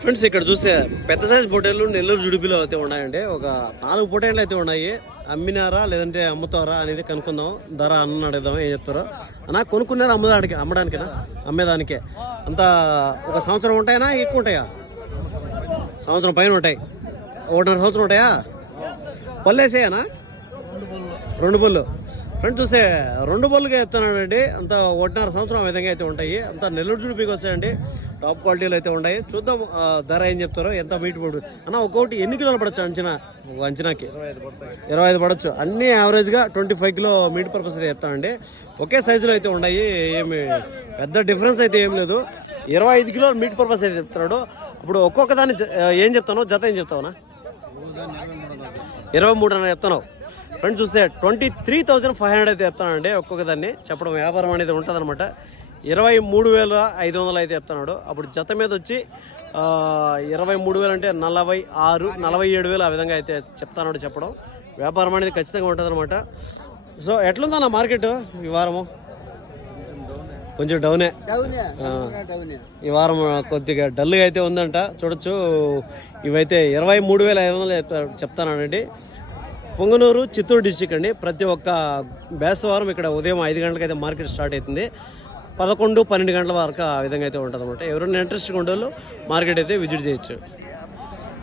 Friends ఇక్కడ చూస్తే పెద్ద సైజ్ పొటేళ్ళు నెల్లూరు జుడిపిలో అయితే ఉన్నాయండి. ఒక 4 పొటేళ్ళు అయితే ఉన్నాయి. అమ్మినారా లేదంటే అమ్ముతారా అనేది కనుక్కుందాం. ధర అన్న అడుగుదాం ఏం చెప్తారో. అన్నా కొనుక్కున్నారా అమ్మడానికేనా? అమ్మేదానికే. అంతా ఒక సంవత్సరం ఉంటాయనా ఎక్కువ ఉంటాయా? సంవత్సరం పైన ఉంటాయి. 1.5 సంవత్సరం ఉంటాయా? పళ్ళేసేయనా? 2 పళ్ళు. ఫ్రెండ్స్ చూస్తే 2 పళ్ళుగా చెప్తున్నానండి. అంత 1.5 సంవత్సరం విధంగా అయితే ఉంటాయి. అంతా నెల్లూరు జుడిపికి వస్తాయండి. టాప్ క్వాలిటీలో అయితే ఉన్నాయి. చూద్దాం ధర ఏం చెప్తారో, ఎంత మీట్ పడు అన్న. ఒక్కొక్కటి ఎన్ని కిలోలు పడచ్చు అంచనాకి? 25 పడవచ్చు. అన్నీ యావరేజ్గా 25 కిలో మీట్ పర్పస్ అయితే చెప్తానండి. ఒకే సైజులో అయితే ఉన్నాయి. ఏమి పెద్ద డిఫరెన్స్ అయితే ఏం లేదు. 25 కిలో మీట్ పర్పస్ అయితే చెప్తున్నాడు. ఇప్పుడు ఒక్కొక్క దాన్ని ఏం చెప్తాను, జత ఏం చెప్తావునా? 23 అని చెప్తున్నావు. ఫ్రెండ్స్ చూస్తే 23,500 అయితే చెప్తానండి. ఒక్కొక్క దాన్ని చెప్పడం వ్యాపారం అనేది ఉంటుంది అనమాట. 23,500 అయితే చెప్తున్నాడు. అప్పుడు జత మీద వచ్చి 23,000 అంటే 46, 47,000 ఆ విధంగా అయితే చెప్తాడు. చెప్పడం వ్యాపారం అనేది ఖచ్చితంగా ఉంటుంది అనమాట. సో ఎట్లుందన్న మార్కెట్ ఈ వారము? కొంచెం డౌనే. ఈ వారం కొద్దిగా డల్గా అయితే ఉందంట. చూడొచ్చు. ఇవైతే 23,500 చెప్తానండి. పొంగనూరు, చిత్తూరు డిస్టిక్ అండి. ప్రతి ఒక్క బేస్తవారం ఇక్కడ ఉదయం 5 గంటలకు అయితే మార్కెట్ స్టార్ట్ అవుతుంది. 11, 12 గంటల వరకు ఆ విధంగా అయితే ఉంటుంది అనమాట. ఎవరైనా ఇంట్రెస్ట్గా ఉండే వాళ్ళు మార్కెట్ అయితే విజిట్ చేయొచ్చు.